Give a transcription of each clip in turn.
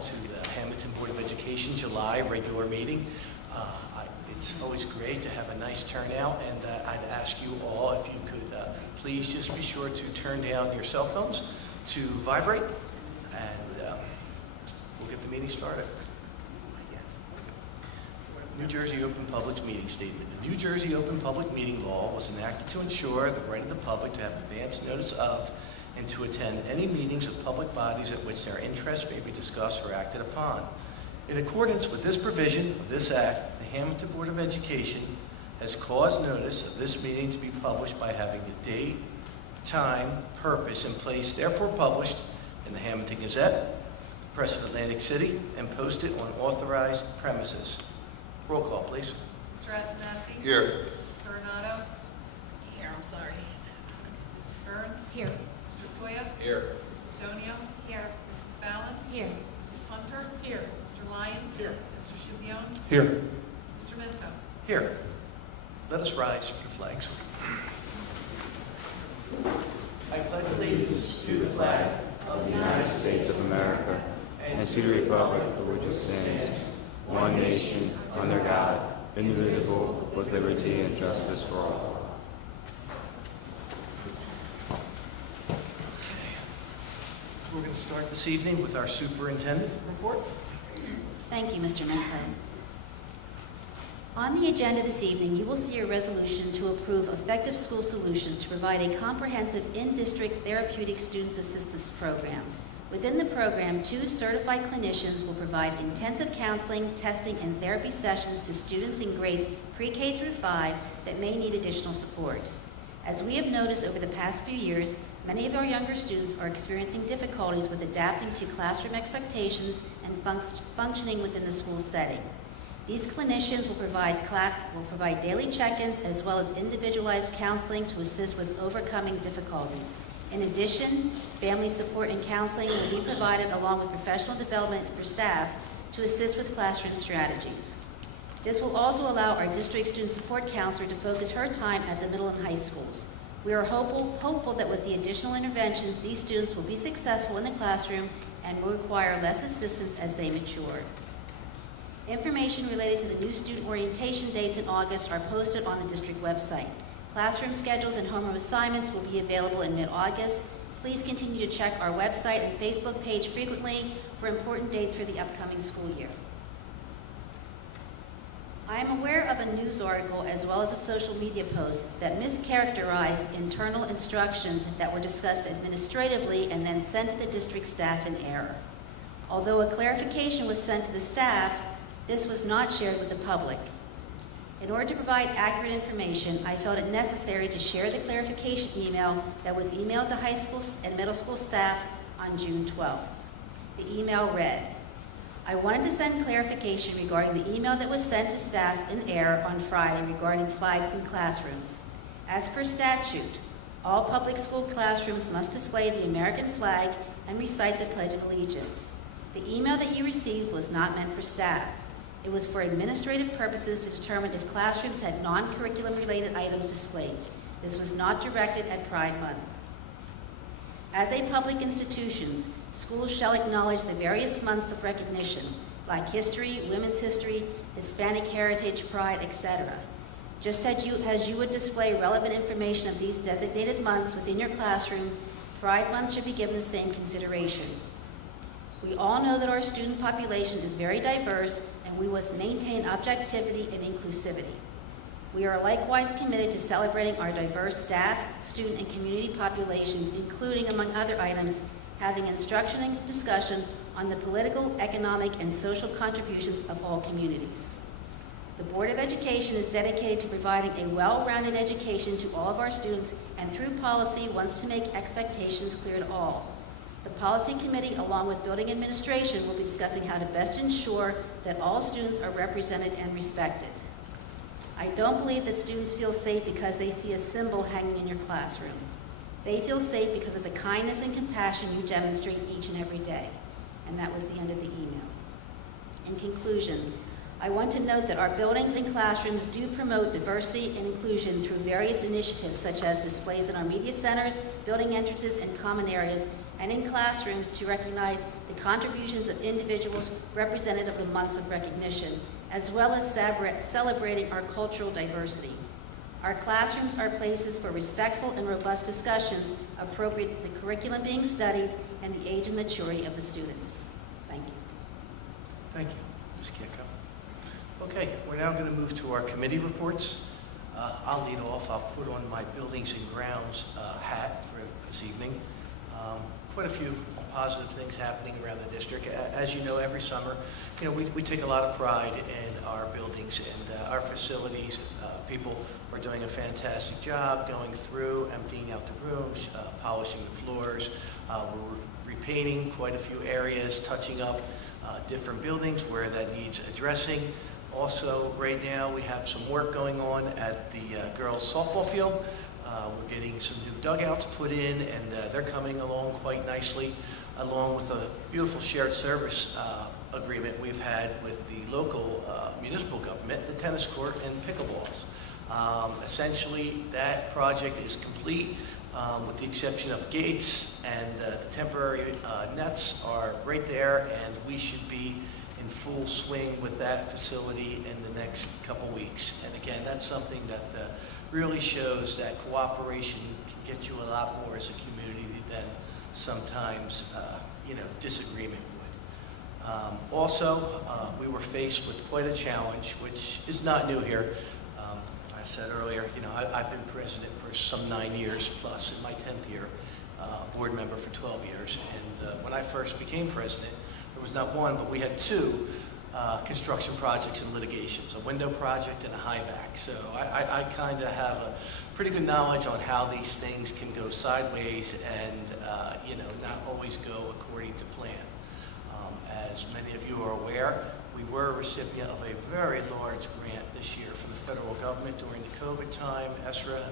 to the Hammonton Board of Education July regular meeting. It's always great to have a nice turnout, and I'd ask you all if you could please just be sure to turn down your cell phones to vibrate, and we'll get the meeting started. New Jersey Open Public Meeting Statement. The New Jersey Open Public Meeting Law was enacted to ensure the right of the public to have advance notice of and to attend any meetings of public bodies at which their interests may be discussed or acted upon. In accordance with this provision of this Act, the Hammonton Board of Education has caused notice of this meeting to be published by having the date, time, purpose, and place therefore published in the Hammonton Gazette, Press of Atlantic City, and posted on authorized premises. Roll call, please. Mr. Antonassi? Here. Mrs. Coronado? Here, I'm sorry. Mrs. Burns? Here. Mr. Toya? Here. Mrs. Donio? Here. Mrs. Fallon? Here. Mrs. Hunter? Here. Mr. Lyons? Here. Mr. Shubion? Here. Mr. Minzo? Here. Let us rise for the flags. I pledge allegiance to the flag of the United States of America and to the republic for which it stands, one nation, under God, indivisible, with liberty and justice for all. We're going to start this evening with our superintendent report. Thank you, Mr. Mento. On the agenda this evening, you will see a resolution to approve effective school solutions to provide a comprehensive in-district therapeutic students assistance program. Within the program, 2 certified clinicians will provide intensive counseling, testing, and therapy sessions to students in grades pre-K through 5 that may need additional support. As we have noticed over the past few years, many of our younger students are experiencing difficulties with adapting to classroom expectations and functioning within the school setting. These clinicians will provide daily check-ins as well as individualized counseling to assist with overcoming difficulties. In addition, family support and counseling will be provided along with professional development for staff to assist with classroom strategies. This will also allow our district student support counselor to focus her time at the middle and high schools. We are hopeful that with the additional interventions, these students will be successful in the classroom and will require less assistance as they mature. Information related to the new student orientation dates in August are posted on the district website. Classroom schedules and homeroom assignments will be available in mid-August. Please continue to check our website and Facebook page frequently for important dates for the upcoming school year. I am aware of a news article as well as a social media post that mischaracterized internal instructions that were discussed administratively and then sent to the district staff in error. Although a clarification was sent to the staff, this was not shared with the public. In order to provide accurate information, I felt it necessary to share the clarification email that was emailed to high school and middle school staff on June 12th. The email read, I wanted to send clarification regarding the email that was sent to staff in error on Friday regarding flags in classrooms. As per statute, all public school classrooms must display the American flag and recite the Pledge of Allegiance. The email that you received was not meant for staff. It was for administrative purposes to determine if classrooms had non-curriculum related items displayed. This was not directed at Pride Month. As a public institution, schools shall acknowledge the various months of recognition, Black History, Women's History, Hispanic Heritage, Pride, etc. Just as you would display relevant information of these designated months within your classroom, Pride Month should be given the same consideration. We all know that our student population is very diverse and we must maintain objectivity and inclusivity. We are likewise committed to celebrating our diverse staff, student, and community populations, including, among other items, having instruction and discussion on the political, economic, and social contributions of all communities. The Board of Education is dedicated to providing a well-rounded education to all of our students and through policy wants to make expectations clear to all. The Policy Committee, along with Building Administration, will be discussing how to best ensure that all students are represented and respected. I don't believe that students feel safe because they see a symbol hanging in your classroom. They feel safe because of the kindness and compassion you demonstrate each and every day. And that was the end of the email. In conclusion, I want to note that our buildings and classrooms do promote diversity and inclusion through various initiatives such as displays in our media centers, building entrances, and common areas, and in classrooms to recognize the contributions of individuals representative of the months of recognition, as well as celebrating our cultural diversity. Our classrooms are places for respectful and robust discussions appropriate to the curriculum being studied and the age and maturity of the students. Thank you. Thank you, Ms. Kieko. Okay, we're now going to move to our committee reports. I'll lead off. I'll put on my buildings and grounds hat for this evening. Quite a few positive things happening around the district. As you know, every summer, we take a lot of pride in our buildings and our facilities. People are doing a fantastic job going through, emptying out the rooms, polishing the floors. We're repainting quite a few areas, touching up different buildings where that needs addressing. Also, right now, we have some work going on at the girls' softball field. We're getting some new dugouts put in, and they're coming along quite nicely, along with a beautiful shared service agreement we've had with the local municipal government, the tennis court and pickleballs. Essentially, that project is complete, with the exception of gates, and the temporary nets are right there, and we should be in full swing with that facility in the next couple weeks. And again, that's something that really shows that cooperation can get you a lot more as a community than sometimes, disagreement would. Also, we were faced with quite a challenge, which is not new here. I said earlier, I've been president for some 9 years plus, in my 10th year, board member for 12 years. And when I first became president, there was not one, but we had two construction projects and litigations, a window project and a high-back. So I kind of have a pretty good knowledge on how these things can go sideways and, not always go according to plan. As many of you are aware, we were a recipient of a very large grant this year from the federal government during the COVID time. ESRA,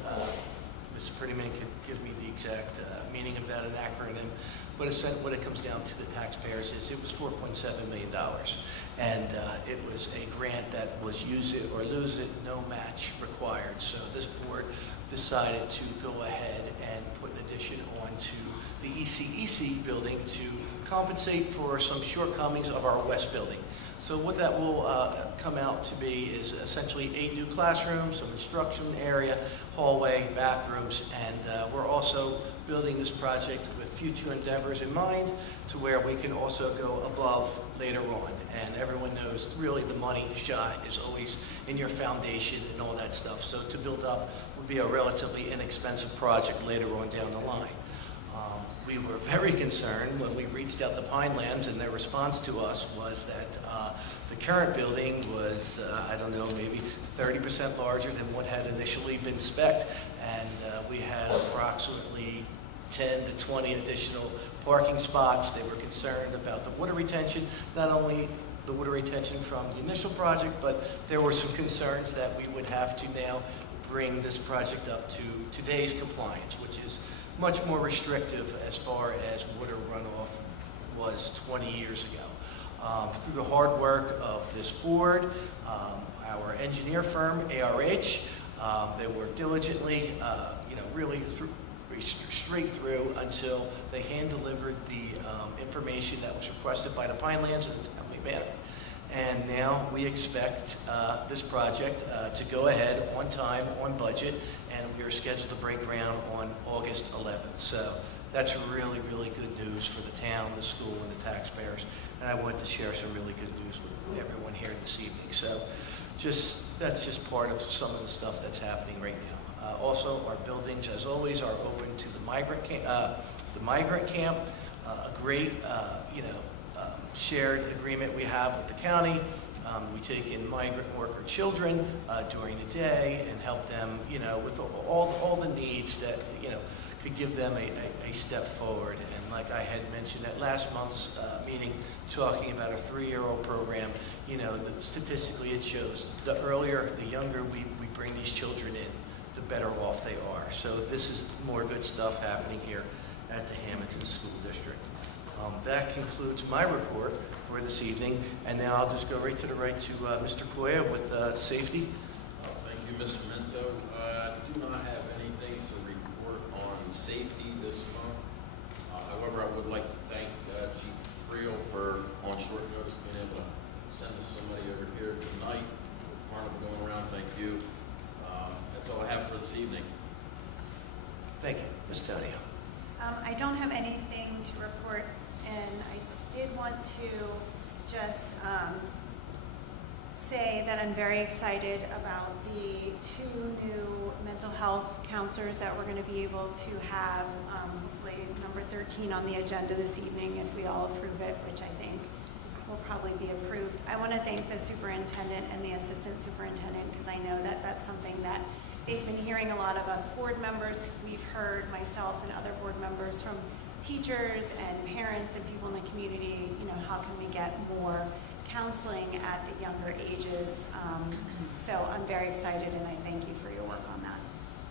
Mr. Prettyman could give me the exact meaning of that, an acronym. But what it comes down to the taxpayers is it was $4.7 million. And it was a grant that was use it or lose it, no match required. So this board decided to go ahead and put an addition onto the ECEC building to compensate for some shortcomings of our west building. So what that will come out to be is essentially 8 new classrooms, some instruction area, hallway, bathrooms, and we're also building this project with future endeavors in mind to where we can also go above later on. And everyone knows really the money shot is always in your foundation and all that stuff. So to build up would be a relatively inexpensive project later on down the line. We were very concerned when we reached out to Pinelands, and their response to us was that the current building was, maybe 30% larger than what had initially been spec'd, and we had approximately 10 to 20 additional parking spots. They were concerned about the water retention, not only the water retention from the initial project, but there were some concerns that we would have to now bring this project up to today's compliance, which is much more restrictive as far as water runoff was 20 years ago. Through the hard work of this board, our engineer firm, ARH, they worked diligently, really straight through until they hand-delivered the information that was requested by the Pinelands in a timely manner. And now we expect this project to go ahead on time, on budget, and we are scheduled to break ground on August 11th. So that's really, really good news for the town, the school, and the taxpayers. And I want to share some really good news with everyone here this evening. So that's just part of some of the stuff that's happening right now. Also, our buildings, as always, are open to the migrant camp, a great, shared agreement we have with the county. We take in migrant worker children during the day and help them, with all the needs that, could give them a step forward. And like I had mentioned at last month's meeting, talking about a 3-year-old program, that statistically it shows the earlier, the younger we bring these children in, the better off they are. So this is more good stuff happening here at the Hammonton School District. That concludes my report for this evening, and now I'll just go right to Mr. Coya with safety. Thank you, Mr. Minto. I do not have anything to report on safety this month. However, I would sending somebody over here tonight. Carnival going around, thank you. That's all I have for this evening. Thank you. Ms. Tonio. I don't have anything to report, and I did want to just say that I'm very excited about the 2 new mental health counselors that we're going to be able to have, hopefully number 13 on the agenda this evening if we all approve it, which I think will probably be approved. I want to thank the superintendent and the assistant superintendent because I know that that's something that they've been hearing a lot of us board members, because we've heard, myself and other board members, from teachers and parents and people in the community, how can we get more counseling at the younger ages. So I'm very excited, and I thank you for your work on that.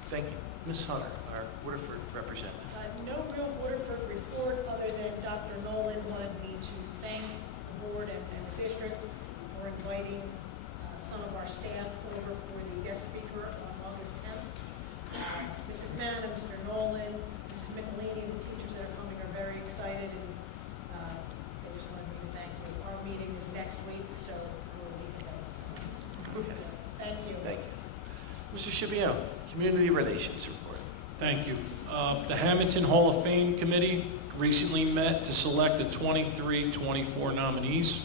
Thank you. Ms. Hunter, our Waterford representative. No real Waterford report other than Dr. Nolan wanted me to thank the board and the district for inviting some of our staff over for the guest speaker on August 10th. Mrs. Mann and Mr. Nolan, Mrs. McElhaney, the teachers that are coming are very excited, and I just wanted to thank you. Our meeting is next week, so we'll meet again. Okay. Thank you. Thank you. Mr. Schipione, Community Relations Report. Thank you. The Hammonton Hall of Fame Committee recently met to select the 23-24 nominees.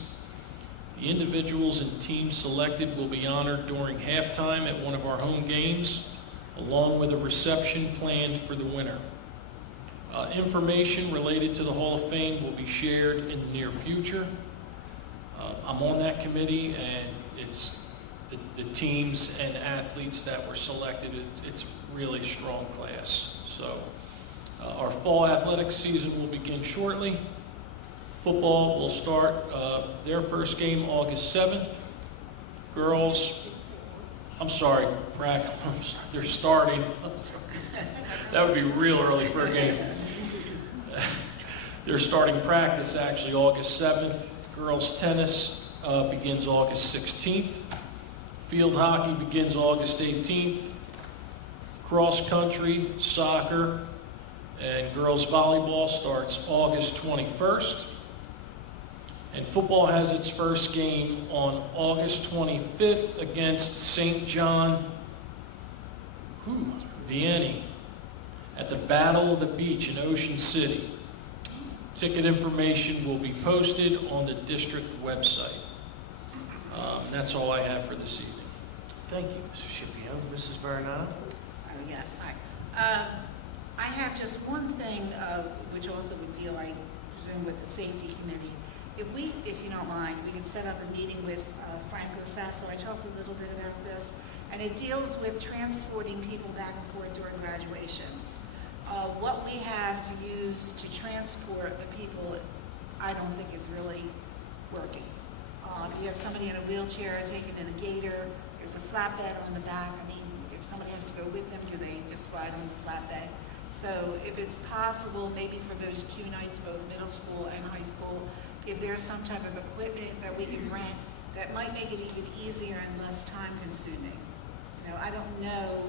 The individuals and teams selected will be honored during halftime at one of our home games, along with a reception planned for the winner. Information related to the Hall of Fame will be shared in the near future. I'm on that committee, and it's the teams and athletes that were selected. It's really strong class. So our fall athletics season will begin shortly. Football will start their first game August 7th. Girls, they're starting. That would be real early for a game. They're starting practice actually August 7th. Girls tennis begins August 16th. Field hockey begins August 18th. Cross country, soccer, and girls volleyball starts August 21st. And football has its first game on August 25th against St. John Vianney at the Battle of the Beach in Ocean City. Ticket information will be posted on the district website. That's all I have for this evening. Thank you, Mr. Schipione. Mrs. Marinano? Oh, yes, hi. I have just one thing, which also would deal, I presume, with the safety committee. If you don't mind, we could set up a meeting with Frank Lasasso. I talked a little bit about this, and it deals with transporting people back and forth during graduations. What we have to use to transport the people, I don't think is really working. You have somebody in a wheelchair taken in a gator. There's a flatbed on the back. I mean, if somebody has to go with them, do they just ride on the flatbed? So if it's possible, maybe for those 2 nights, both middle school and high school, if there's some type of equipment that we can rent, that might make it even easier and less time consuming. I don't know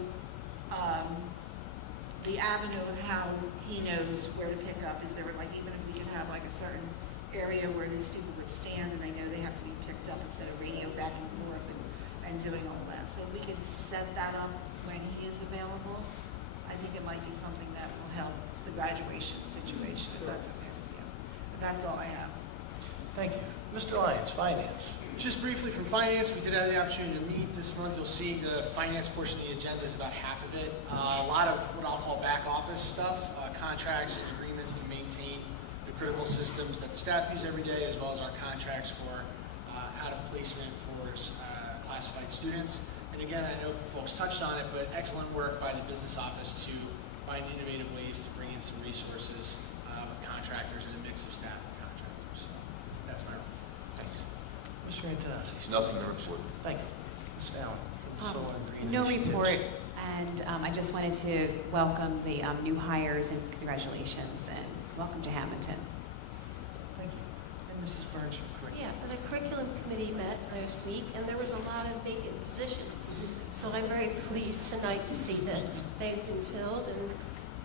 the avenue of how he knows where to pick up. Is there even if we can have a certain area where these people would stand and they know they have to be picked up instead of radio back and forth and doing all that. So if we can set that up when he is available, I think it might be something that will help the graduation situation, if that's okay with you. But that's all I have. Thank you. Mr. Lyons, Finance. Just briefly from Finance, we did have the opportunity to meet this month. You'll see the Finance portion of the agenda is about half of it. A lot of what I'll call back office stuff, contracts and agreements to maintain the critical systems that the staff use every day, as well as our contracts for out of placement for classified students. And again, I know folks touched on it, but excellent work by the business office to find innovative ways to bring in some resources with contractors and a mix of staff and contractors. So that's my role. Thanks. Mr. Antonassi. Nothing to report. Thank you. Ms. Allen. Solar and Green No Initiatives. report, and I just wanted to welcome the new hires and congratulations, and welcome to Hammonton. Thank you. And Mrs. Burns from Curriculum. Yes, and the curriculum committee met last week, and there was a lot of vacant positions. So I'm very pleased tonight to see that they've been filled, and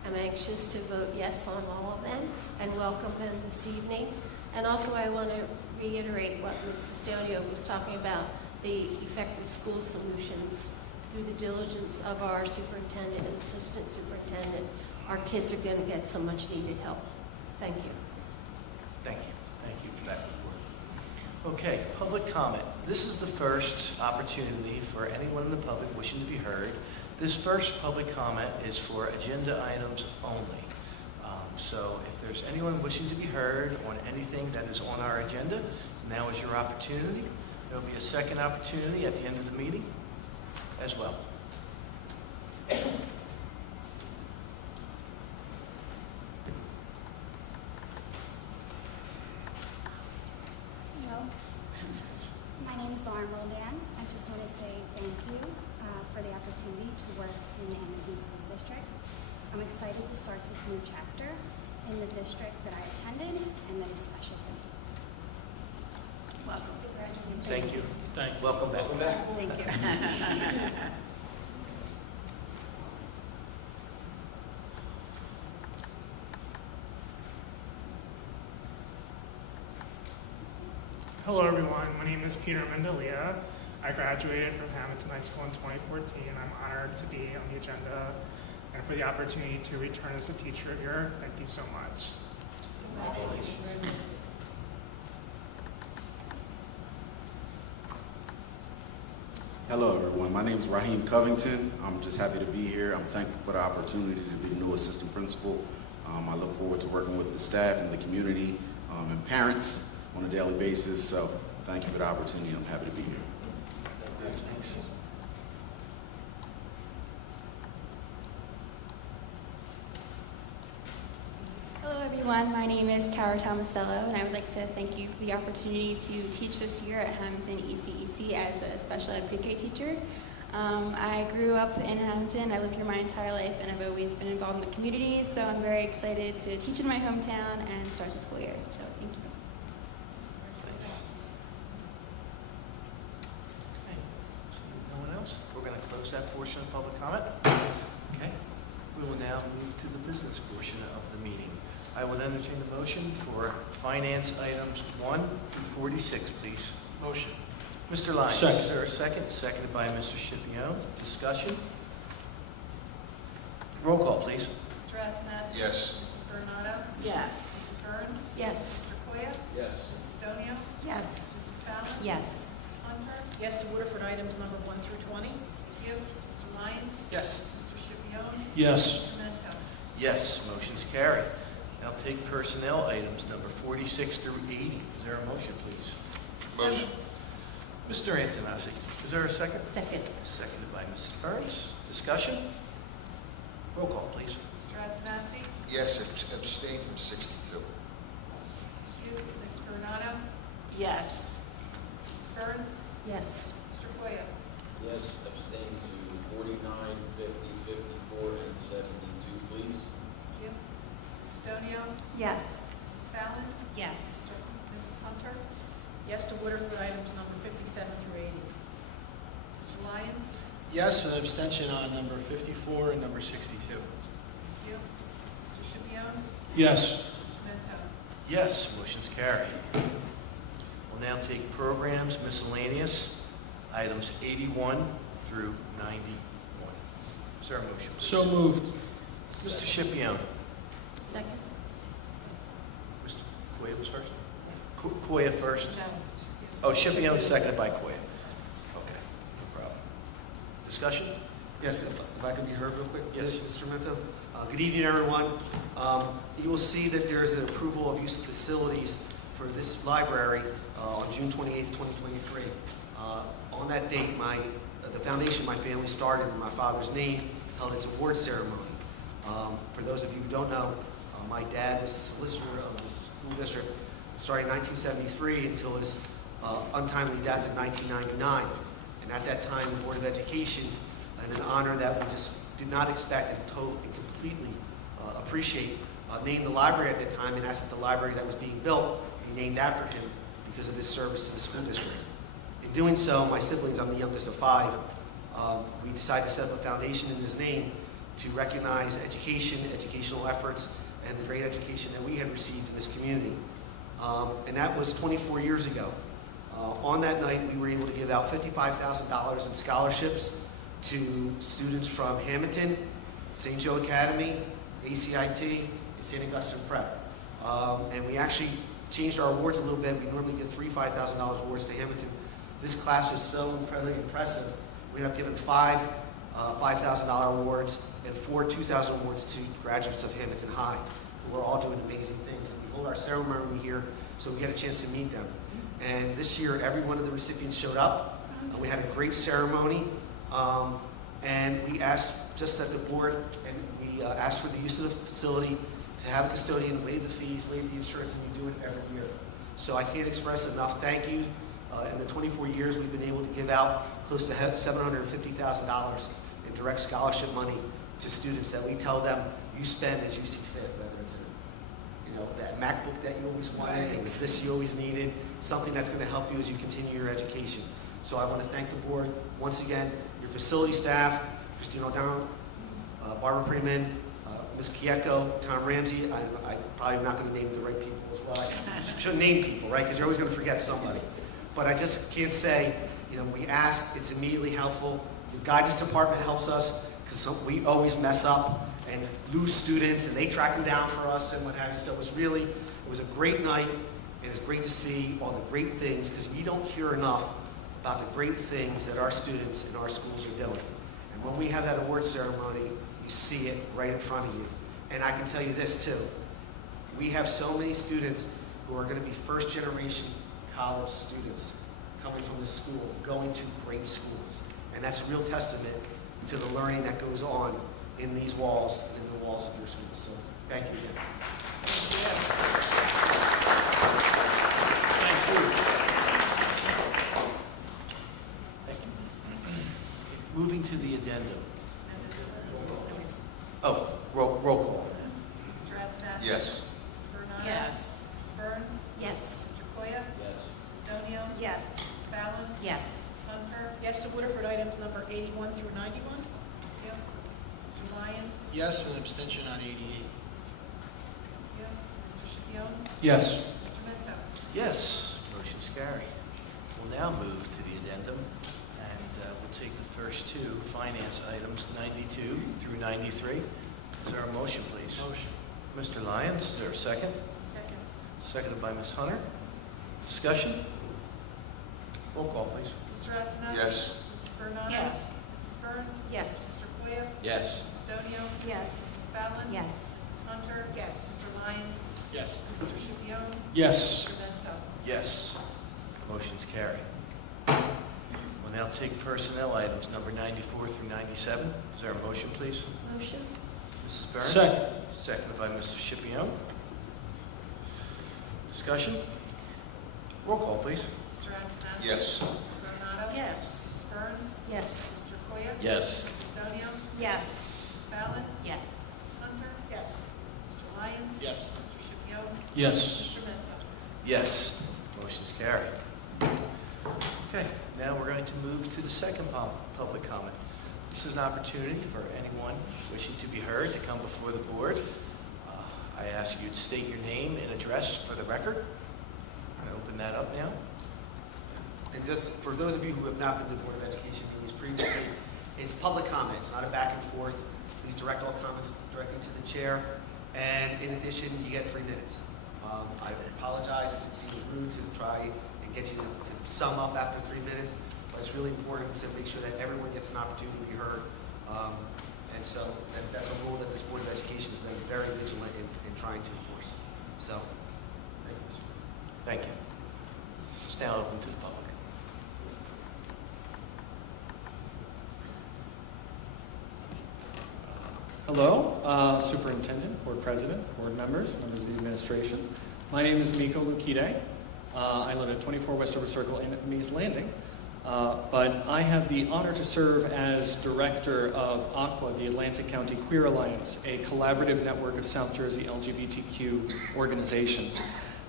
I'm anxious to vote yes on all of them and welcome them this evening. And also I want to reiterate what Ms. Stelio was talking about, the effective school solutions. Through the diligence of our superintendent and assistant superintendent, our kids are going to get some much needed help. Thank you. Thank you. Thank you for that report. Okay, public comment. This is the first opportunity for anyone in the public wishing to be heard. This first public comment is for agenda items only. So if there's anyone wishing to be heard on anything that is on our agenda, now is your opportunity. There will be a second opportunity at the end of the meeting as well. Hello, my name is Lauren Roldan. I just want to say thank you for the opportunity to work in the Hammonton School District. I'm excited to start this new chapter in the district that I attended and that is special to me. Welcome. Thank you. Thank you. Welcome back. Welcome back. Thank you. Hello everyone, my name is Peter Mendelia. I graduated from Hammonton High School in 2014. I'm honored to be on the agenda and for the opportunity to return as a teacher here. Thank you so much. Hello everyone, my name is Raheem Covington. I'm just happy to be here. I'm thankful for the opportunity to be the new assistant principal. I look forward to working with the staff and the community and parents on a daily basis. So thank you for the opportunity. I'm happy to be here. Hello everyone, my name is Cara Tomasello and I would like to thank you for the opportunity to teach this year at Hammonton ECEC as a special ed pre-K teacher. I grew up in Hammonton, I lived here my entire life and I've always been involved in the community, so I'm very excited to teach in my hometown and start the school year. So thank you. No one else? We're going to close that portion of public comment. Okay. We will now move to the business portion of the meeting. I will entertain the motion for finance items 1 through 46, please. Motion. Mr. Lyons, Second. is there a second? Seconded by Mr. Scipione. Discussion? Roll call, please. Mr. Antoness? Yes. Mrs. Bernardo? Yes. Mrs. Burns? Yes. Mr. Koya? Yes. Mrs. Donio? Yes. Mrs. Fowler? Yes. Mrs. Hunter? Yes to Waterford items number 1 through 20. Thank you. Mr. Lyons? Yes. Mr. Scipione? Yes. Mr. Mento? Yes, motion's carried. Now take personnel items number 46 through 80. Is there a motion, please? Motion. Mr. Antonazzi, is there a second? Second. Seconded by Mrs. Burns. Discussion? Roll call, please. Mr. Antonassi? Yes, abstain from 62. Thank you. Mrs. Bernardo? Yes. Mrs. Burns? Yes. Mr. Koya? Yes, abstain to 49, 50, 54, and 72, please. Thank you. Mrs. Donio? Yes. Mrs. Fallon? Yes. Mrs. Hunter? Yes to Waterford items number 57 through 80. Mr. Lyons? Yes, with an abstention on number 54 and number 62. Thank you. Mr. Scipione? Yes. Mr. Mento? Yes, motion's carried. We'll now take programs miscellaneous, items 81 through 91. Is there a motion? So moved. Mr. Scipione. Second. Mr. Koya was first? Koya first. Oh, Scipione seconded by Koya. Okay, no problem. Discussion? Yes, if I could be heard real quick? Yes. Mr. Mento. Good evening, everyone. You will see that there is an approval of use of facilities for this library on June 28th, 2023. On that date, the foundation my family started in my father's name held its award ceremony. For those of you who don't know, my dad was the solicitor of the school district starting in 1973 until his untimely death in 1999. And at that time, the Board of Education, and an honor that we just did not expect and totally and completely appreciate, named the library at that time, and asked that the library that was being built be named after him because of his service to the school district. In doing so, my siblings, I'm the youngest of 5, we decided to set up a foundation in his name to recognize education, educational efforts, and the great education that we had received in this community. and that was 24 years ago. On that night, we were able to give out $55,000 in scholarships to students from Hammonton, St. Joe Academy, ACIT, and St. Augustine Prep. And we actually changed our awards a little bit. We normally give 3 $5,000 awards to Hammonton. This class was so incredibly impressive. We ended up giving 5 $5,000 awards and 4 $2,000 awards to graduates of Hammonton High, who are all doing amazing things. And we hold our ceremony here, so we get a chance to meet them. And this year, every one of the recipients showed up. We had a great ceremony. And we asked just that the board, and we asked for the use of the facility to have a custodian, waive the fees, waive the insurance, and we do it every year. So I can't express enough thank you. In the 24 years, we've been able to give out close to $750,000 in direct scholarship money to students that we tell them, you spend as you see fit, whether it's that MacBook that you always wanted, it was this you always needed, something that's going to help you as you continue your education. So I want to thank the board once again, your facility staff, Christine O'Donnell, Barbara Freeman, Ms. Kieko, Tom Ramsey. I probably not going to name the right people as well. I shouldn't name people, right? Because you're always going to forget somebody. But I just can't say, we ask, it's immediately helpful. The guidance department helps us because we always mess up and lose students, and they track them down for us and what have you. So it was a great night, and it's great to see all the great things, because we don't hear enough about the great things that our students in our schools are doing. And when we have that award ceremony, you see it right in front of you. And I can tell you this too, we have so many students who are going to be first generation college students coming from this school, going to great schools. And that's a real testament to the learning that goes on in these walls, in the walls of your school. So thank you again. Thank you. Moving to the addendum. Oh, roll call. Mr. Anastasio? Yes. Mrs. Bernado? Yes. Mrs. Burns? Yes. Mr. Koya? Yes. Mrs. Donio? Yes. Mrs. Fallon? Yes. Mrs. Hunter? Yes to Waterford items number 81 through 91. Thank you. Mr. Lyons? Yes, with an abstention on 88. Thank you. Mr. Shapion? Yes. Mr. Mento? Yes, motion's carried. We'll now move to the addendum, and we'll take the first 2 finance items, 92 through 93. Is there a motion, please? Motion. Mr. Lyons, is there a second? Second. Seconded by Ms. Hunter. Discussion? Roll call, please. Mr. Anastasio? Yes. Mrs. Bernado? Yes. Mrs. Burns? Yes. Mr. Koya? Yes. Mrs. Donio? Yes. Mrs. Fallon? Yes. Mrs. Hunter? Yes. Mr. Lyons? Yes. Mr. Shapion? Yes. Mr. Mento? Yes. Motion's carried. We'll now take personnel items number 94 through 97. Is there a motion, please? Motion? Mrs. Burns? Second. Seconded by Mr. Shipion. Discussion? Roll call, please. Mr. Anastasio? Yes. Mrs. Bernado? Yes. Mrs. Burns? Yes. Mr. Koya? Yes. Mrs. Donio? Yes. Mrs. Fallon? Yes. Mrs. Hunter? Yes. Mr. Lyons? Yes. Mr. Shapion? Yes. Mr. Mento? Yes. Motion's carried. Okay, now we're going to move to the second public comment. This is an opportunity for anyone wishing to be heard to come before the board. I ask you to state your name and address for the record. I'm going to open that up now. And just for those of you who have not been to the Board of Education meetings previously, it's public comment. It's not a back and forth. Please direct all comments directly to the chair. And in addition, you get 3 minutes. I apologize if it seems rude to try and get you to sum up after 3 minutes, but it's really important to make sure that everyone gets an opportunity to be heard. And so that's a rule that this Board of Education has been very vigilant in trying to enforce. So, thank you, Mr. Thank you. It's now open to the public. Hello, Superintendent, Board President, Board members, members of the administration. My name is Miko Lukide. I live at 24 Westover Circle in Mays Landing. But I have the honor to serve as Director of AQUA, the Atlantic County Queer Alliance, a collaborative network of South Jersey LGBTQ organizations.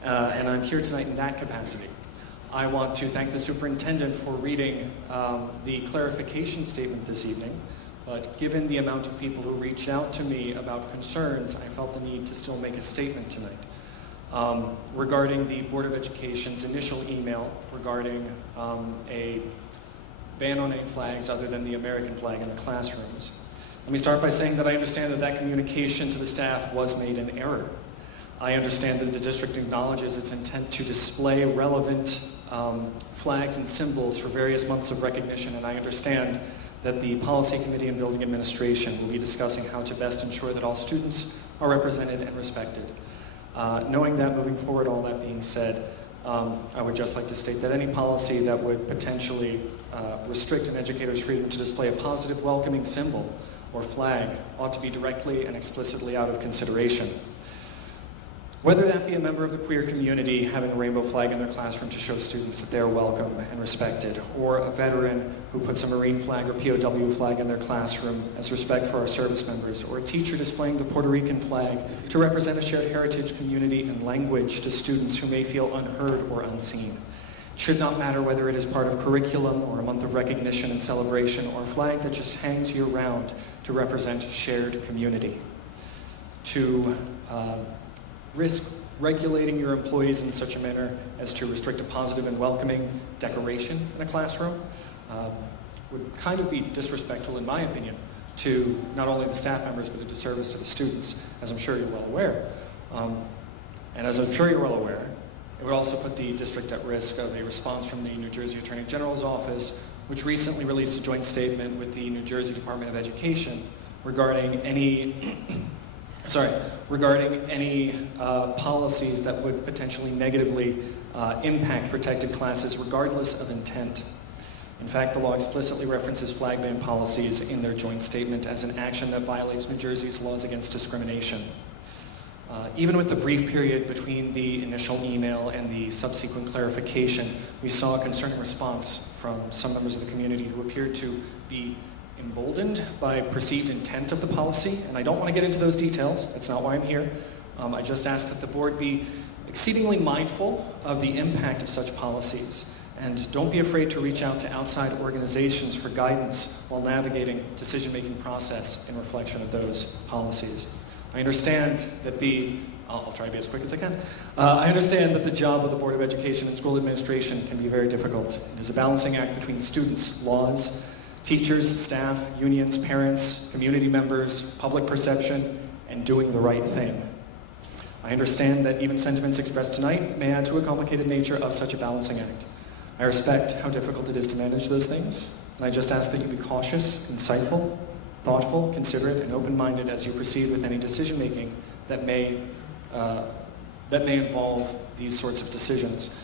And I'm here tonight in that capacity. I want to thank the Superintendent for reading the clarification statement this evening. But given the amount of people who reached out to me about concerns, I felt the need to still make a statement tonight. regarding the Board of Education's initial email regarding a ban on any flags other than the American flag in the classrooms. Let me start by saying that I understand that communication to the staff was made in error. I understand that the district acknowledges its intent to display relevant flags and symbols for various months of recognition, and I understand that the Policy Committee and Building Administration will be discussing how to best ensure that all students are represented and respected. Knowing that, moving forward, all that being said, I would just like to state that any policy that would potentially restrict an educator's freedom to display a positive, welcoming symbol or flag ought to be directly and explicitly out of consideration. Whether that be a member of the queer community having a rainbow flag in their classroom to show students that they're welcome and respected, or a veteran who puts a Marine flag or POW flag in their classroom as respect for our service members, or a teacher displaying the Puerto Rican flag to represent a shared heritage, community, and language to students who may feel unheard or unseen. It should not matter whether it is part of curriculum or a month of recognition and celebration, or a flag that just hangs year-round to represent shared community. To risk regulating your employees in such a manner as to restrict a positive and welcoming decoration in a classroom would kind of be disrespectful, in my opinion, to not only the staff members, but a disservice to the students, as I'm sure you're well aware. And as I'm sure you're well aware, it would also put the district at risk of a response from the New Jersey Attorney General's office, which recently released a joint statement with the New Jersey Department of Education regarding any policies that would potentially negatively impact protected classes regardless of intent. In fact, the law explicitly references flag ban policies in their joint statement as an action that violates New Jersey's laws against discrimination. Even with the brief period between the initial email and the subsequent clarification, we saw a concerning response from some members of the community who appeared to be emboldened by perceived intent of the policy, and I don't want to get into those details. That's not why I'm here. I just ask that the board be exceedingly mindful of the impact of such policies, and don't be afraid to reach out to outside organizations for guidance while navigating decision-making process in reflection of those policies. I understand that I'll try to be as quick as I can. I understand that the job of the Board of Education and school administration can be very difficult. It is a balancing act between students, laws, teachers, staff, unions, parents, community members, public perception, and doing the right thing. I understand that even sentiments expressed tonight may add to a complicated nature of such a balancing act. I respect how difficult it is to manage those things, and I just ask that you be cautious, insightful, thoughtful, considerate, and open-minded as you proceed with any decision-making that may involve these sorts of decisions.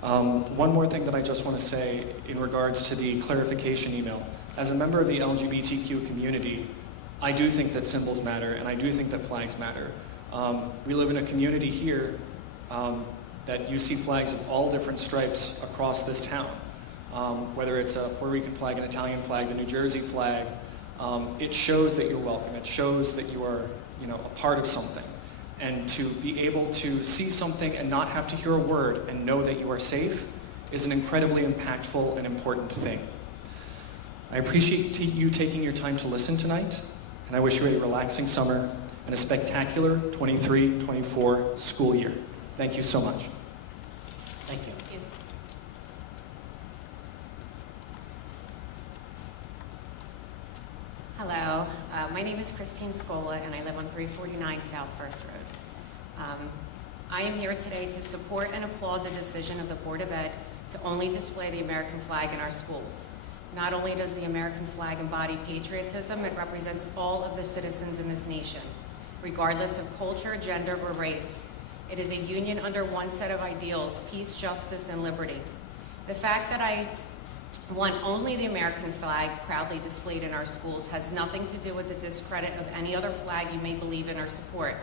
One more thing that I just want to say in regards to the clarification email. As a member of the LGBTQ community, I do think that symbols matter, and I do think that flags matter. We live in a community here that you see flags of all different stripes across this town. Whether it's a Puerto Rican flag, an Italian flag, the New Jersey flag, it shows that you're welcome. It shows that you are, a part of something. And to be able to see something and not have to hear a word and know that you are safe is an incredibly impactful and important thing. I appreciate you taking your time to listen tonight, and I wish you a relaxing summer and a spectacular 23-24 school year. Thank you so much. Thank you. Hello, my name is Christine Scola, and I live on 349 South First Road. I am here today to support and applaud the decision of the Board of Ed to only display the American flag in our schools. Not only does the American flag embody patriotism, it represents all of the citizens in this nation, regardless of culture, gender, or race. It is a union under one set of ideals: peace, justice, and liberty. The fact that I want only the American flag proudly displayed in our schools has nothing to do with the discredit of any other flag you may believe in or support.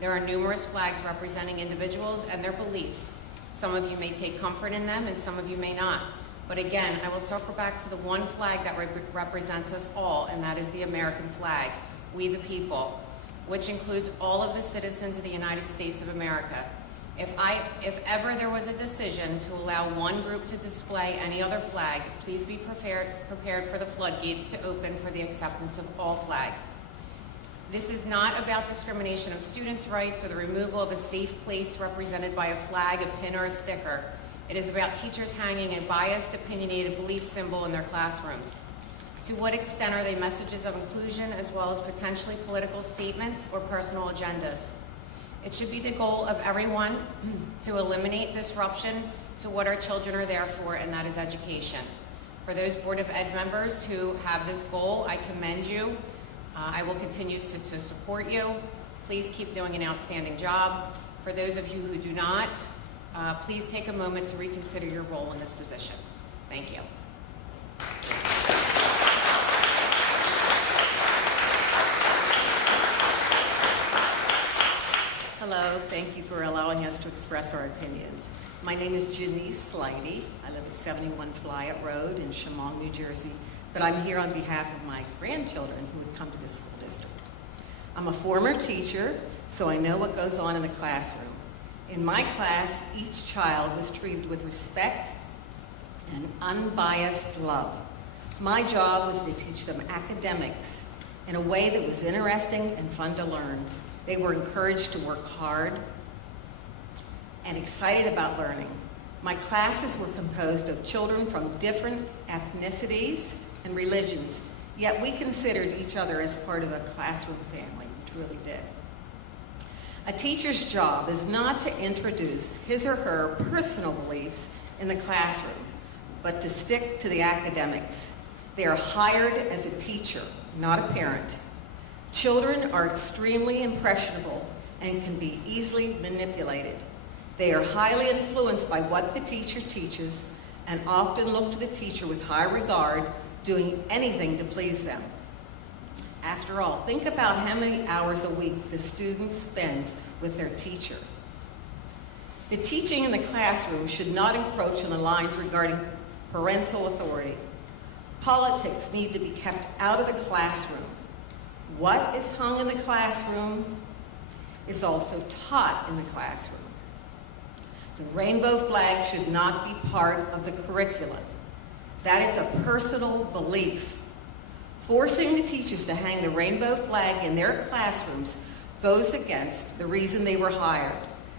There are numerous flags representing individuals and their beliefs. Some of you may take comfort in them and some of you may not. But again, I will circle back to the one flag that represents us all, and that is the American flag, we the people, which includes all of the citizens of the United States of America. If ever there was a decision to allow one group to display any other flag, please be prepared for the floodgates to open for the acceptance of all flags. This is not about discrimination of students' rights or the removal of a safe place represented by a flag, a pin, or a sticker. It is about teachers hanging a biased, opinionated belief symbol in their classrooms. To what extent are they messages of inclusion as well as potentially political statements or personal agendas? It should be the goal of everyone to eliminate disruption to what our children are there for, and that is education. For those Board of Ed members who have this goal, I commend you. I will continue to support you. Please keep doing an outstanding job. For those of you who do not, please take a moment to reconsider your role in this position. Thank you. Hello, thank you for allowing us to express our opinions. My name is Janice Slidey. I live at 71 Flyett Road in Chemung, New Jersey, but I'm here on behalf of my grandchildren who would come to this school district. I'm a former teacher, so I know what goes on in the classroom. In my class, each child was treated with respect and unbiased love. My job was to teach them academics in a way that was interesting and fun to learn. They were encouraged to work hard and excited about learning. My classes were composed of children from different ethnicities and religions, yet we considered each other as part of a classroom family. We truly did. A teacher's job is not to introduce his or her personal beliefs in the classroom, but to stick to the academics. They are hired as a teacher, not a parent. Children are extremely impressionable and can be easily manipulated. They are highly influenced by what the teacher teaches and often look to the teacher with high regard, doing anything to please them. After all, think about how many hours a week the student spends with their teacher. The teaching in the classroom should not encroach on the lines regarding parental authority. Politics need to be kept out of the classroom. What is hung in the classroom is also taught in the classroom. The rainbow flag should not be part of the curriculum. That is a personal belief. Forcing the teachers to hang the rainbow flag in their classrooms goes against the reason they were hired.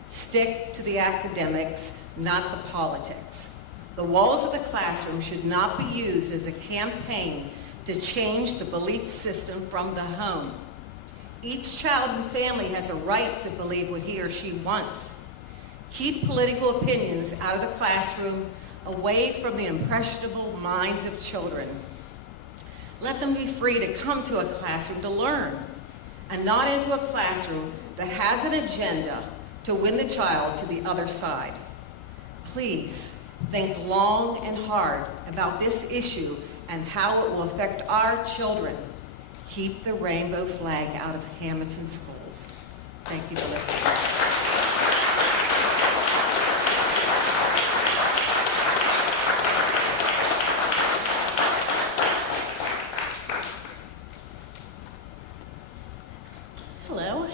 Stick to the academics, not the politics. The walls of the classroom should not be used as a campaign to change the belief system from the home. Each child and family has a right to believe what he or she wants. Keep political opinions out of the classroom, away from the impressionable minds of children. Let them be free to come to a classroom to learn, and not into a classroom that has an agenda to win the child to the other side. Please think long and hard about this issue and how it will affect our children. Keep the rainbow flag out of Hammonton schools. Thank you for listening. Hello,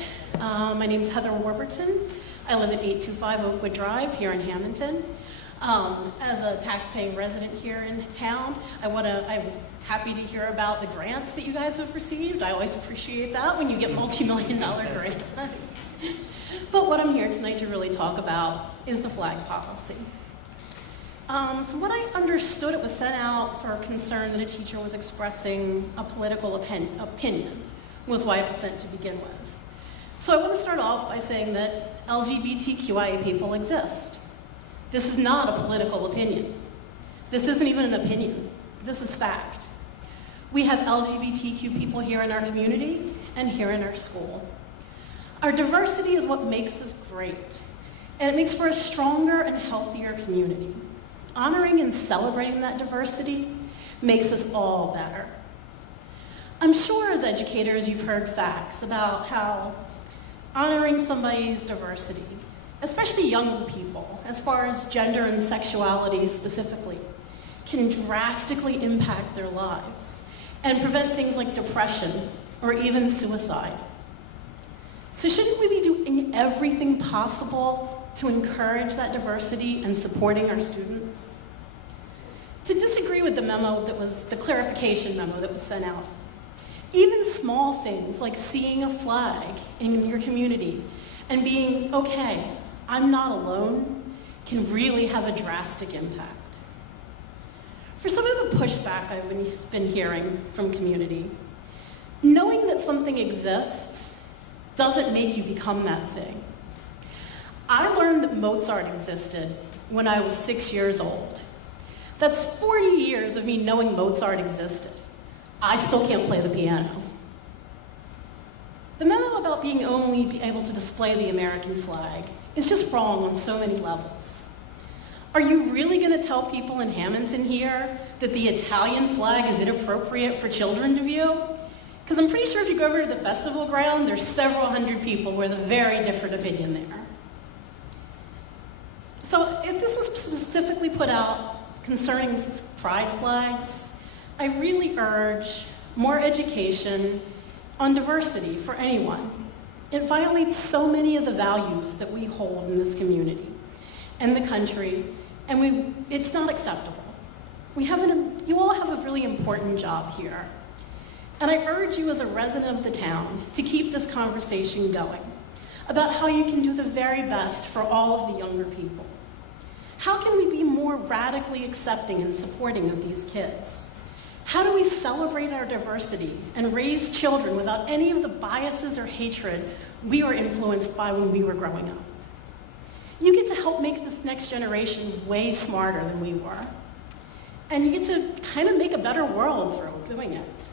my name is Heather Warburton. I live at 825 Oakwood Drive here in Hammonton. As a tax-paying resident here in town, I was happy to hear about the grants that you guys have received. I always appreciate that when you get multi-million-dollar grants. But what I'm here tonight to really talk about is the flag policy. From what I understood, it was sent out for concern that a teacher was expressing a political opinion, was why it was sent to begin with. So I want to start off by saying that LGBTQIA people exist. This is not a political opinion. This isn't even an opinion. This is fact. We have LGBTQ people here in our community and here in our school. Our diversity is what makes us great, and it makes for a stronger and healthier community. Honoring and celebrating that diversity makes us all better. I'm sure as educators you've heard facts about how honoring somebody's diversity, especially young people, as far as gender and sexuality specifically, can drastically impact their lives and prevent things like depression or even suicide. So shouldn't we be doing everything possible to encourage that diversity and supporting our students? To disagree with the memo that was, the clarification memo that was sent out, Even small things like seeing a flag in your community and being, okay, I'm not alone, can really have a drastic impact. For some of the pushback I've been hearing from community, knowing that something exists doesn't make you become that thing. I learned that Mozart existed when I was 6 years old. That's 40 years of me knowing Mozart existed. I still can't play the piano. The memo about being only able to display the American flag is just wrong on so many levels. Are you really going to tell people in Hammonton here that the Italian flag is inappropriate for children to view? Because I'm pretty sure if you go over to the festival ground, there's several hundred people with a very different opinion there. So if this was specifically put out concerning pride flags, I really urge more education on diversity for anyone. It violates so many of the values that we hold in this community and the country, and it's not acceptable. You all have a really important job here. And I urge you as a resident of the town to keep this conversation going about how you can do the very best for all of the younger people. How can we be more radically accepting and supporting of these kids? How do we celebrate our diversity and raise children without any of the biases or hatred we were influenced by when we were growing up? You get to help make this next generation way smarter than we were. And you get to kind of make a better world through doing it.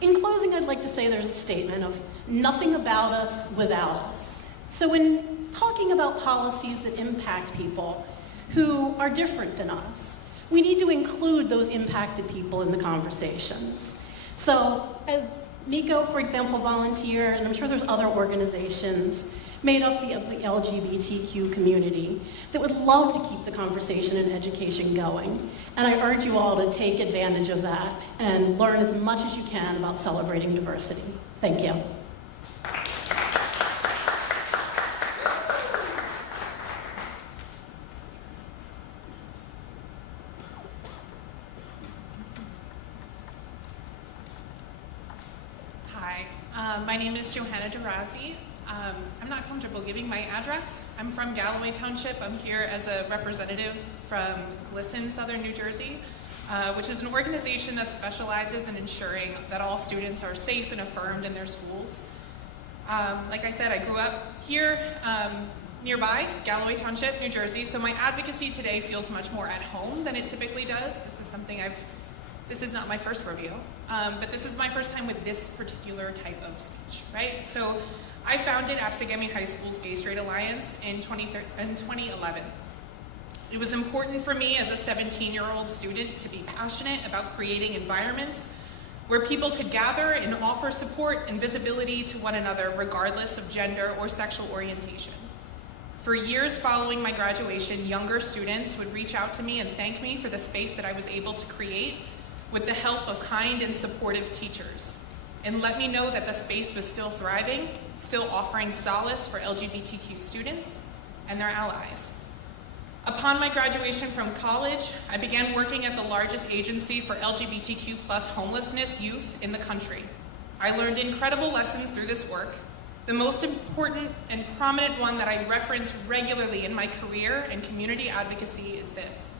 In closing, I'd like to say there's a statement of nothing about us without us. So when talking about policies that impact people who are different than us, we need to include those impacted people in the conversations. So as Nico, for example, volunteered, and I'm sure there's other organizations made up of the LGBTQ community that would love to keep the conversation and education going. And I urge you all to take advantage of that and learn as much as you can about celebrating diversity. Thank you. Hi, my name is Johanna DeRazzi. I'm not comfortable giving my address. I'm from Galloway Township. I'm here as a representative from Glisson, Southern New Jersey, which is an organization that specializes in ensuring that all students are safe and affirmed in their schools. Like I said, I grew up here nearby, Galloway Township, New Jersey, so my advocacy today feels much more at home than it typically does. This is something this is not my first rodeo, but this is my first time with this particular type of speech, right? So I founded Apsagamie High School's Gay Straight Alliance in 2011. It was important for me as a 17-year-old student to be passionate about creating environments where people could gather and offer support and visibility to one another regardless of gender or sexual orientation. For years following my graduation, younger students would reach out to me and thank me for the space that I was able to create with the help of kind and supportive teachers, and let me know that the space was still thriving, still offering solace for LGBTQ students and their allies. Upon my graduation from college, I began working at the largest agency for LGBTQ+ homelessness youth in the country. I learned incredible lessons through this work. The most important and prominent one that I reference regularly in my career and community advocacy is this.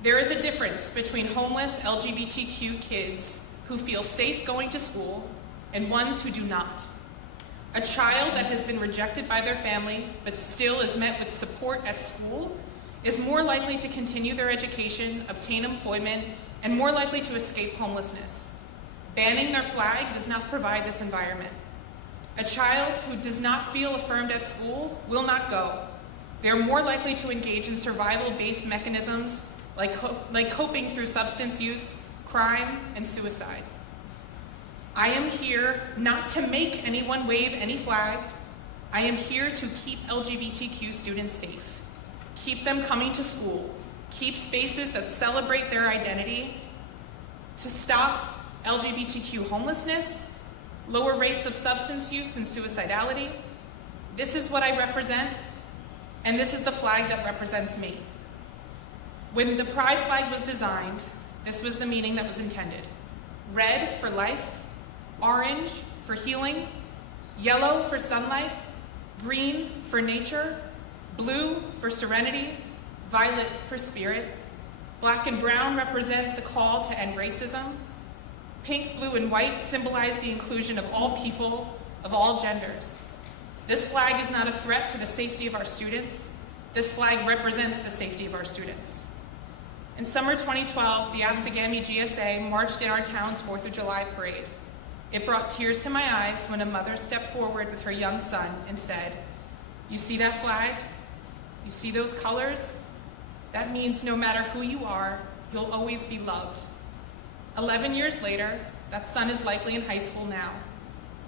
There is a difference between homeless LGBTQ kids who feel safe going to school and ones who do not. A child that has been rejected by their family but still is met with support at school is more likely to continue their education, obtain employment, and more likely to escape homelessness. Banning their flag does not provide this environment. A child who does not feel affirmed at school will not go. They're more likely to engage in survival-based mechanisms like coping through substance use, crime, and suicide. I am here not to make anyone wave any flag. I am here to keep LGBTQ students safe, keep them coming to school, keep spaces that celebrate their identity, to stop LGBTQ homelessness, lower rates of substance use and suicidality. This is what I represent, and this is the flag that represents me. When the pride flag was designed, this was the meaning that was intended. red for life, orange for healing, yellow for sunlight, green for nature, blue for serenity, violet for spirit. Black and brown represent the call to end racism. Pink, blue, and white symbolize the inclusion of all people, of all genders. This flag is not a threat to the safety of our students. This flag represents the safety of our students. In summer 2012, the Absegami GSA marched in our town's 4th of July parade. It brought tears to my eyes when a mother stepped forward with her young son and said, "You see that flag? You see those colors? That means no matter who you are, you'll always be loved." 11 years later, that son is likely in high school now.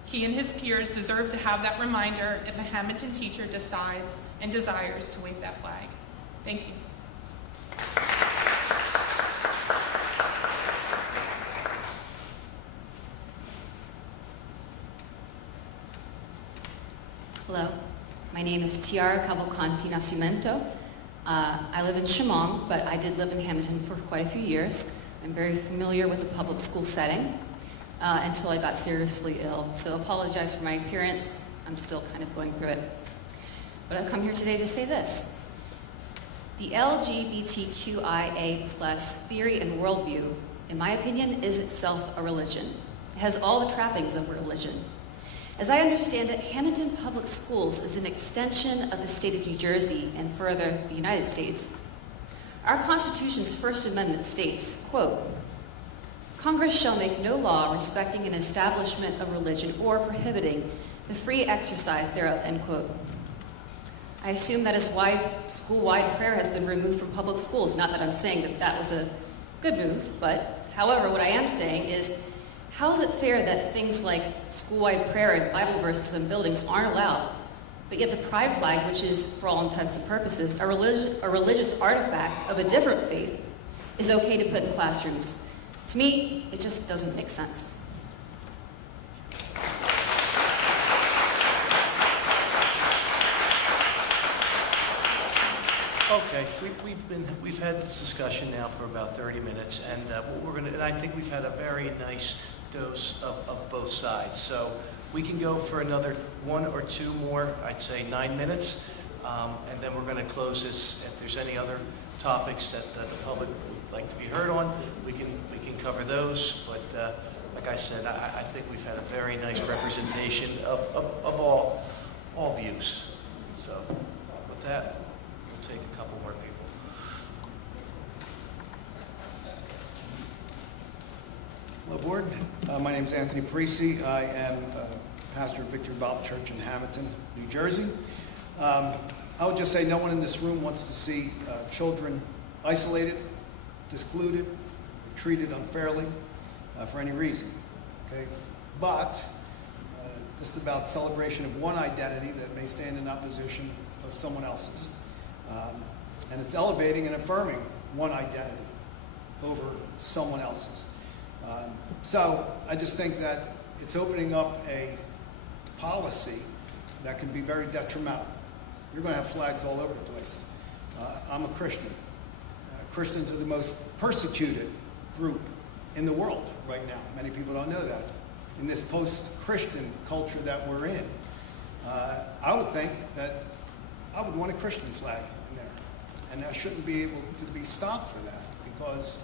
He and his peers deserve to have that reminder if a Hammonton teacher decides and desires to wave that flag. Thank you. Hello, my name is Tiara Cavalcanti Nascimento. I live in Chemong, but I did live in Hammonton for quite a few years. I'm very familiar with the public school setting until I got seriously ill. So apologize for my appearance. I'm still kind of going through it. But I've come here today to say this. The LGBTQIA+ theory and worldview, in my opinion, is itself a religion. It has all the trappings of a religion. As I understand it, Hammonton Public Schools is an extension of the state of New Jersey and further, the United States. Our Constitution's First Amendment states, quote, "Congress shall make no law respecting an establishment of religion or prohibiting the free exercise thereof," end quote. I assume that is why school-wide prayer has been removed from public schools. Not that I'm saying that that was a good move, but however, what I am saying is, how is it fair that things like school-wide prayer and Bible verses in buildings aren't allowed, but yet the pride flag, which is, for all intents and purposes, a religious artifact of a different faith, is okay to put in classrooms? To me, it just doesn't make sense. Okay, we've had this discussion now for about 30 minutes, and and I think we've had a very nice dose of both sides. So we can go for another 1 or 2 more, I'd say 9 minutes, and then we're going to close this. If there's any other topics that the public would like to be heard on, we can cover those. But like I said, I think we've had a very nice representation of all views. So with that, we'll take a couple more people. Hello, Board. My name is Anthony Parisi. I am pastor of Victory Bible Church in Hammonton, New Jersey. I would just say no one in this room wants to see children isolated, discluded, treated unfairly for any reason. Okay? But this is about celebration of one identity that may stand in opposition of someone else's. And it's elevating and affirming one identity over someone else's. So I just think that it's opening up a policy that can be very detrimental. You're going to have flags all over the place. I'm a Christian. Christians are the most persecuted group in the world right now. Many people don't know that. In this post-Christian culture that we're in, I would think that I would want a Christian flag in there. And I shouldn't be able to be stopped for that, because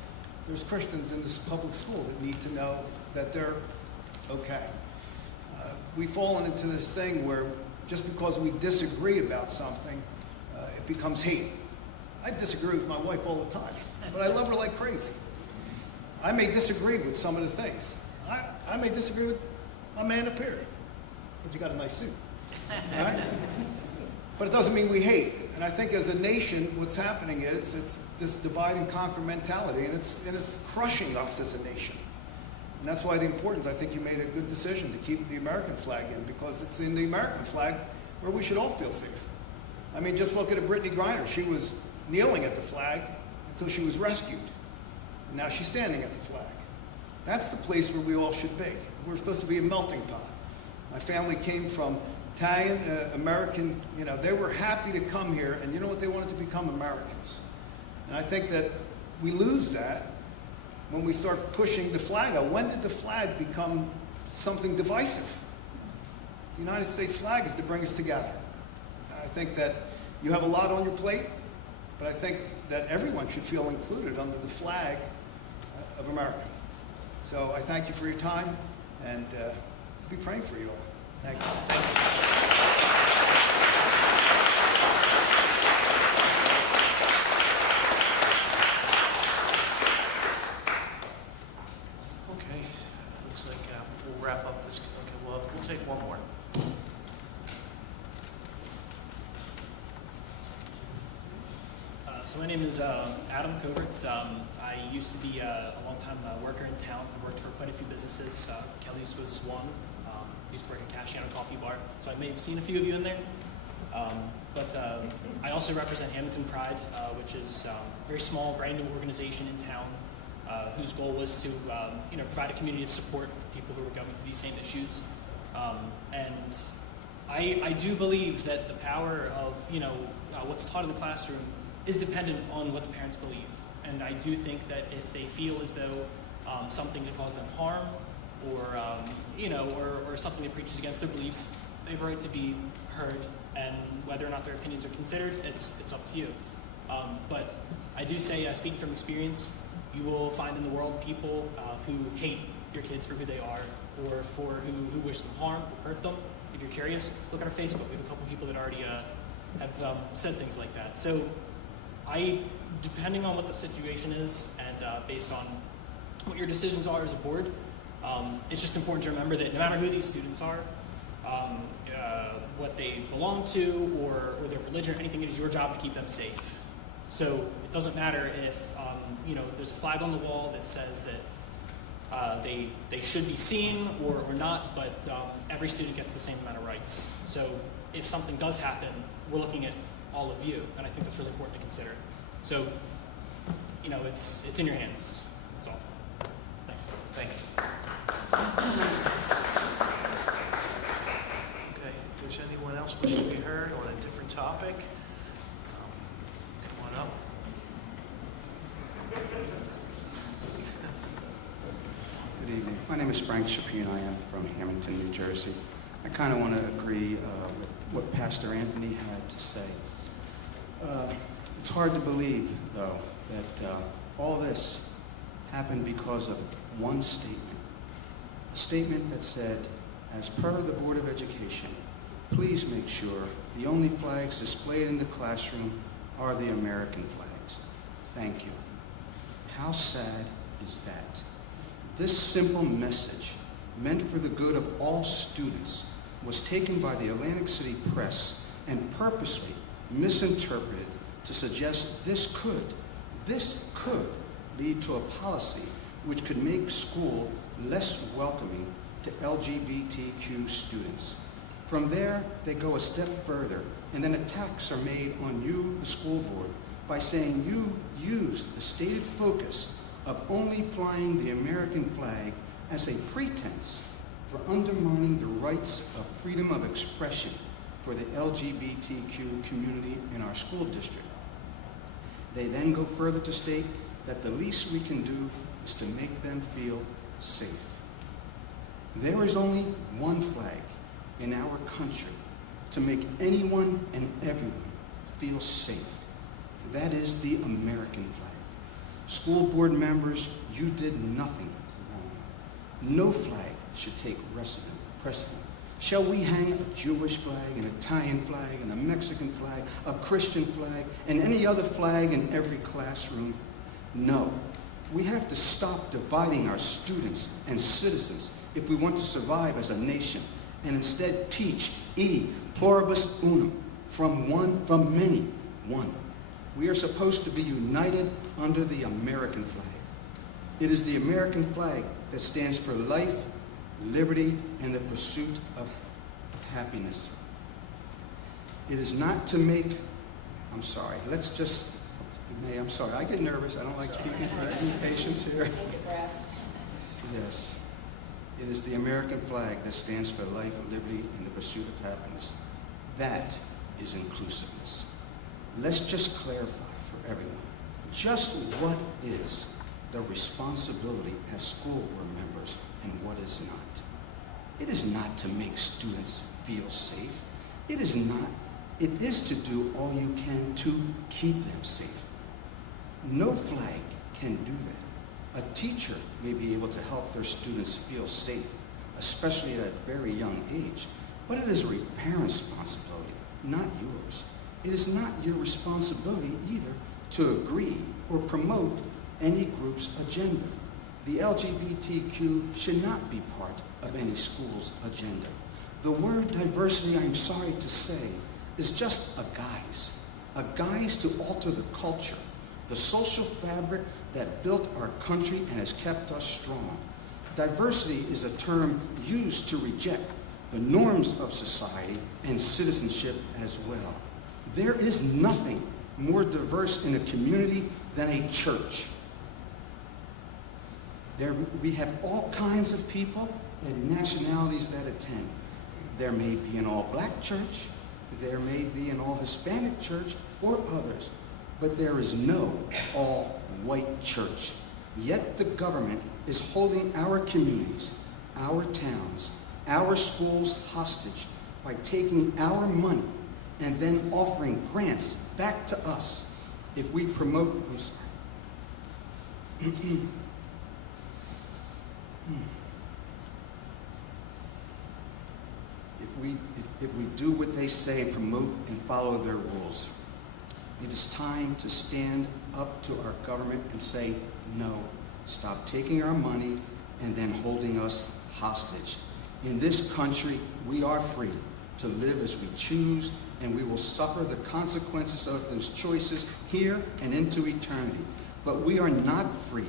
there's Christians in this public school that need to know that they're okay. We've fallen into this thing where just because we disagree about something, it becomes hate. I disagree with my wife all the time, but I love her like crazy. I may disagree with some of the things. I may disagree with my man up here, but you got a nice suit, all right? But it doesn't mean we hate. And I think as a nation, what's happening is it's this divide and conquer mentality, and it's crushing us as a nation. And that's why the importance, I think you made a good decision to keep the American flag in, because it's in the American flag where we should all feel safe. I mean, just look at Brittany Griner. She was kneeling at the flag until she was rescued. And now she's standing at the flag. That's the place where we all should be. We're supposed to be a melting pot. My family came from Italian, American, they were happy to come here, and you know what? They wanted to become Americans. And I think that we lose that when we start pushing the flag out. When did the flag become something divisive? The United States flag is to bring us together. I think that you have a lot on your plate, but I think that everyone should feel included under the flag of America. So I thank you for your time, and I'll be praying for you all. Thank you. Okay, looks like we'll wrap up this. Okay, we'll take one more. So my name is Adam Covert. I used to be a long-time worker in town. I worked for quite a few businesses. Kelly's was one. I used to work at Casciano Coffee Bar, so I may have seen a few of you in there. But I also represent Hammonton Pride, which is a very small, brand new organization in town whose goal was to provide a community of support for people who are going through these same issues. And I do believe that the power of what's taught in the classroom is dependent on what the parents believe. And I do think that if they feel as though something could cause them harm or something that preaches against their beliefs, they have a right to be heard. And whether or not their opinions are considered, it's up to you. But I do say, speaking from experience, you will find in the world people who hate your kids for who they are or for who wish them harm or hurt them. If you're curious, look at our Facebook. We have a couple people that already have said things like that. So depending on what the situation is and based on what your decisions are as a board, it's just important to remember that no matter who these students are, what they belong to or their religion or anything, it is your job to keep them safe. So it doesn't matter if there's a flag on the wall that says that they should be seen or not, but every student gets the same amount of rights. So if something does happen, we're looking at all of you, and I think that's really important to consider. So, it's in your hands. That's all. Thanks. Thank you. Okay, if there's anyone else wishing to be heard on a different topic, come on up. Good evening. My name is Frank Shapiro. I am from Hammonton, New Jersey. I kind of want to agree with what Pastor Anthony had to say. It's hard to believe, though, that all this happened because of one statement. A statement that said, as per the Board of Education, please make sure the only flags displayed in the classroom are the American flags. Thank you. How sad is that? This simple message, meant for the good of all students, was taken by the Atlantic City Press and purposely misinterpreted to suggest this could lead to a policy which could make school less welcoming to LGBTQ students. From there, they go a step further, and then attacks are made on you, the school board, by saying you used the stated focus of only flying the American flag as a pretense for undermining the rights of freedom of expression for the LGBTQ community in our school district. They then go further to state that the least we can do is to make them feel safe. There is only one flag in our country to make anyone and everyone feel safe. That is the American flag. School board members, you did nothing wrong. No flag should take precedent. Shall we hang a Jewish flag, an Italian flag, and a Mexican flag, a Christian flag, and any other flag in every classroom? No. We have to stop dividing our students and citizens if we want to survive as a nation, and instead teach e pluribus unum, from many, one. We are supposed to be united under the American flag. It is the American flag that stands for life, liberty, and the pursuit of happiness. It is not to make, I'm sorry, I'm sorry, I get nervous, I don't like speaking for patients here. Yes, it is the American flag that stands for life, liberty, and the pursuit of happiness. That is inclusiveness. Let's just clarify for everyone, just what is the responsibility as school board members and what is not. It is not to make students feel safe. It is to do all you can to keep them safe. No flag can do that. A teacher may be able to help their students feel safe, especially at a very young age, but it is a parent's responsibility, not yours. It is not your responsibility either to agree or promote any group's agenda. The LGBTQ should not be part of any school's agenda. The word diversity, I'm sorry to say, is just a guise to alter the culture, the social fabric that built our country and has kept us strong. Diversity is a term used to reject the norms of society and citizenship as well. There is nothing more diverse in a community than a church. We have all kinds of people and nationalities that attend. There may be an all-black church, there may be an all-Hispanic church, or others, but there is no all-white church. Yet the government is holding our communities, our towns, our schools hostage by taking our money and then offering grants back to us if we promote, I'm sorry. If we do what they say and promote and follow their rules, it is time to stand up to our government and say, no, stop taking our money and then holding us hostage. In this country, we are free to live as we choose, and we will suffer the consequences of those choices here and into eternity. But we are not free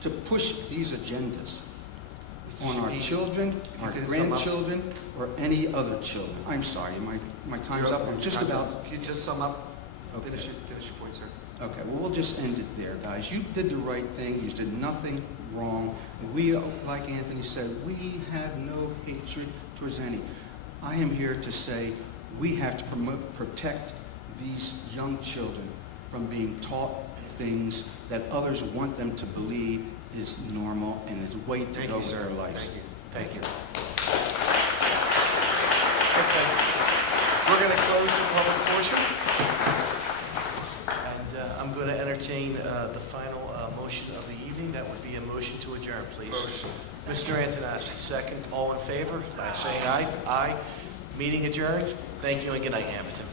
to push these agendas on our children, our grandchildren, or any other children. I'm sorry, my time's up. I'm just about... Can you just sum up? Okay. Finish your point, sir. Okay, well, we'll just end it there, guys. You did the right thing. You did nothing wrong. We, like Anthony said, we have no hatred towards any. I am here to say we have to protect these young children from being taught things that others want them to believe is normal and is a way to go their lives. Thank you. Okay. We're going to close the public portion. And I'm going to entertain the final motion of the evening. That would be a motion to adjourn, please. Motion. Mr. Antonassi, second. All in favor by saying aye. Aye. Meeting adjourned. Thank you and good night, Hammonton.